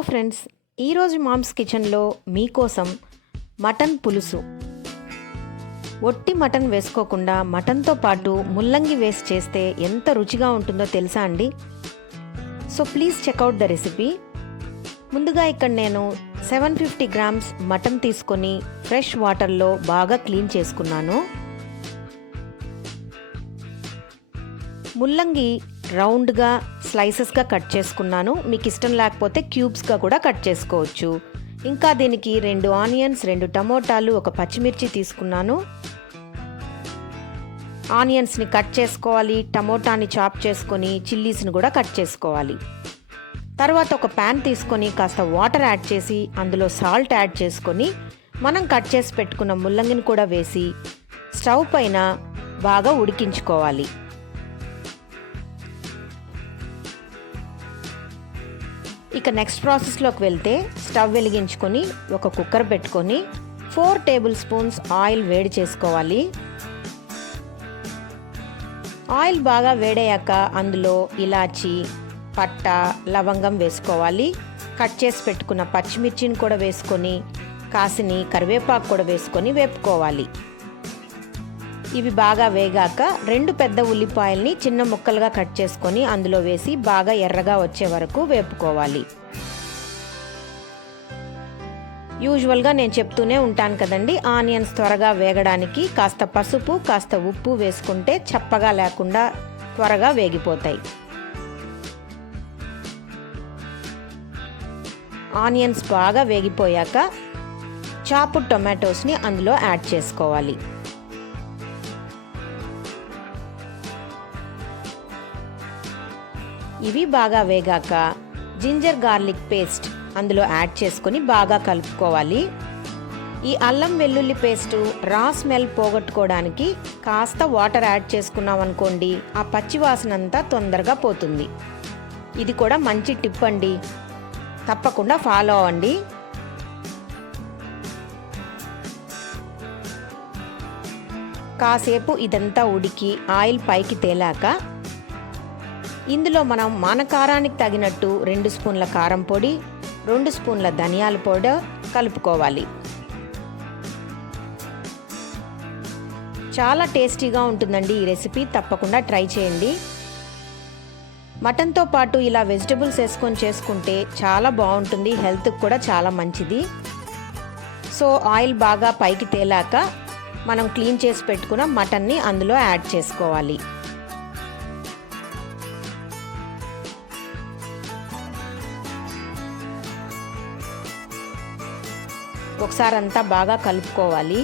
Hello friends, ఈరోజు moms కిచెన్లో మీకోసం మటన్ పులుసు. ఒట్టి మటన్ వేసుకోకుండా మటన్తో పాటు ముల్లంగి వేసి చేస్తే ఎంత రుచిగా ఉంటుందో తెలుసా అండి? So please checkout the recipe. ముందుగా ఇక్కడ నేను 750 గ్రామ్స్ మటన్ తీసుకొని ఫ్రెష్ వాటర్లో బాగా క్లీన్ చేసుకున్నాను. ముల్లంగి రౌండ్గా స్లైసెస్గా కట్ చేసుకున్నాను. మీకు ఇష్టం లేకపోతే క్యూబ్స్గా కూడా కట్ చేసుకోవచ్చు. ఇంకా దీనికి 2 ఆనియన్స్, 2 టమోటాలు, 1 పచ్చిమిర్చి తీసుకున్నాను. ఆనియన్స్ని కట్ చేసుకోవాలి, టమోటాని చాప్ చేసుకొని చిల్లీస్ని కూడా కట్ చేసుకోవాలి. తర్వాత ఒక ప్యాన్ తీసుకొని కాస్త వాటర్ యాడ్ చేసి అందులో సాల్ట్ యాడ్ చేసుకొని మనం కట్ చేసి పెట్టుకున్న ముల్లంగిని కూడా వేసి స్టవ్ పైన బాగా ఉడికించుకోవాలి. ఇక నెక్స్ట్ ప్రాసెస్లోకి వెళ్తే స్టవ్ వెలిగించుకొని ఒక కుక్కర్ పెట్టుకొని 4 టేబుల్ స్పూన్స్ ఆయిల్ వేడి చేసుకోవాలి. ఆయిల్ బాగా వేడయ్యాక అందులో ఇలాచి, పట్ట, లవంగం వేసుకోవాలి. కట్ చేసి పెట్టుకున్న పచ్చిమిర్చిని కూడా వేసుకొని కాసిని కరివేపాకు కూడా వేసుకొని వేపుకోవాలి. ఇవి బాగా వేగాక 2 పెద్ద ఉల్లిపాయల్ని చిన్న ముక్కలుగా కట్ చేసుకొని అందులో వేసి బాగా ఎర్రగా వచ్చే వరకు వేపుకోవాలి. యూజువల్గా నేను చెప్తూనే ఉంటాను కదండి, ఆనియన్స్ త్వరగా వేగడానికి కాస్త పసుపు, కాస్త ఉప్పు వేసుకుంటే చప్పగా లేకుండా త్వరగా వేగిపోతాయి. ఆనియన్స్ బాగా వేగిపోయాక చాప్డ్ టొమాటోస్ని అందులో యాడ్ చేసుకోవాలి. ఇవి బాగా వేగాక జింజర్ గార్లిక్ పేస్ట్ అందులో యాడ్ చేసుకొని బాగా కలుపుకోవాలి. ఈ అల్లం వెల్లుల్లి పేస్టు రా స్మెల్ పోగొట్టుకోవడానికి కాస్త వాటర్ యాడ్ చేసుకున్నాం అనుకోండి, ఆ పచ్చివాసన అంతా తొందరగా పోతుంది. ఇది కూడా మంచి టిప్ అండి, తప్పకుండా ఫాలో అవ్వండి. కాసేపు ఇదంతా ఉడికి ఆయిల్ పైకి తేలాక ఇందులో మనం మన కారానికి తగినట్టు 2 స్పూన్ల కారం పొడి, 2 స్పూన్ల ధనియాల పొడి కలుపుకోవాలి. చాలా టేస్టీగా ఉంటుందండి ఈ రెసిపీ, తప్పకుండా ట్రై చేయండి. మటన్తో పాటు ఇలా వెజిటబుల్స్ వేసుకొని చేసుకుంటే చాలా బాగుంటుంది, హెల్త్కి కూడా చాలా మంచిది. సో ఆయిల్ బాగా పైకి తేలాక మనం క్లీన్ చేసి పెట్టుకున్న మటన్ని అందులో యాడ్ చేసుకోవాలి. ఒకసారి అంతా బాగా కలుపుకోవాలి.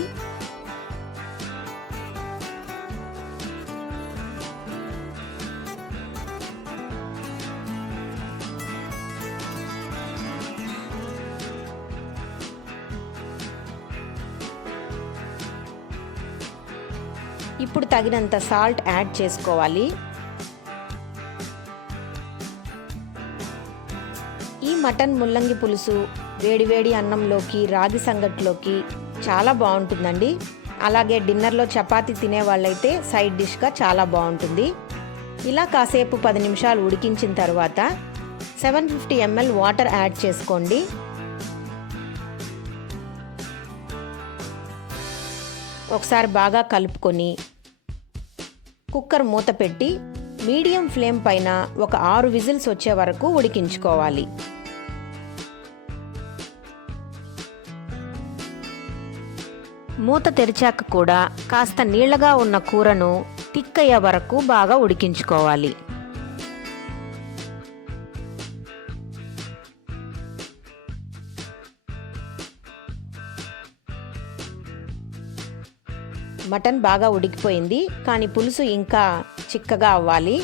ఇప్పుడు తగినంత సాల్ట్ యాడ్ చేసుకోవాలి. ఈ మటన్ ముల్లంగి పులుసు వేడివేడి అన్నంలోకి, రాగి సంగట్లోకి చాలా బాగుంటుందండి. అలాగే డిన్నర్లో చపాతీ తినే వాళ్ళైతే సైడ్ డిష్గా చాలా బాగుంటుంది. ఇలా కాసేపు 10 నిమిషాలు ఉడికించిన తర్వాత 750 ml వాటర్ యాడ్ చేసుకోండి. ఒకసారి బాగా కలుపుకొని కుక్కర్ మూత పెట్టి మీడియం ఫ్లేమ్ పైన ఒక 6 విజిల్స్ వచ్చే వరకు ఉడికించుకోవాలి. మూత తెరిచాక కూడా కాస్త నీళ్లగా ఉన్న కూరను థిక్ అయ్యే వరకు బాగా ఉడికించుకోవాలి. మటన్ బాగా ఉడికిపోయింది, కానీ పులుసు ఇంకా చిక్కగా అవ్వాలి.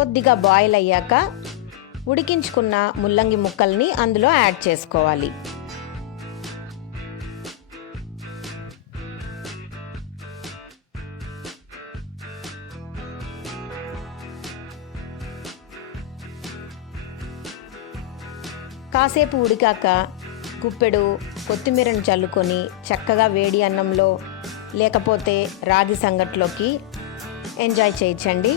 కొద్దిగా బాయిల్ అయ్యాక ఉడికించుకున్న ముల్లంగి ముక్కల్ని అందులో యాడ్ చేసుకోవాలి. కాసేపు ఉడికాక గుప్పెడు కొత్తిమీరను చల్లుకొని చక్కగా వేడి అన్నంలో లేకపోతే రాగి సంగట్లోకి ఎంజాయ్ చేయొచ్చండి.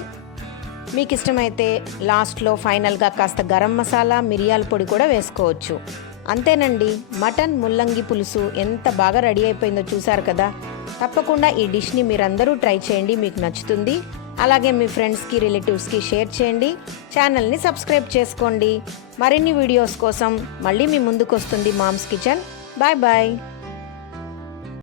మీకు ఇష్టమైతే లాస్ట్లో ఫైనల్గా కాస్త గరం మసాలా మిరియాల పొడి కూడా వేసుకోవచ్చు. అంతేనండి, మటన్ ముల్లంగి పులుసు ఎంత బాగా రెడీ అయిపోయిందో చూసారు కదా. తప్పకుండా ఈ డిష్ని మీరందరూ ట్రై చేయండి, మీకు నచ్చుతుంది. అలాగే మీ ఫ్రెండ్స్కి రిలేటివ్స్కి షేర్ చేయండి. ఛానల్ని సబ్స్క్రైబ్ చేసుకోండి. మరిన్ని వీడియోస్ కోసం మళ్ళీ మీ ముందుకు వస్తుంది మామ్స్ కిచెన్. Bye bye.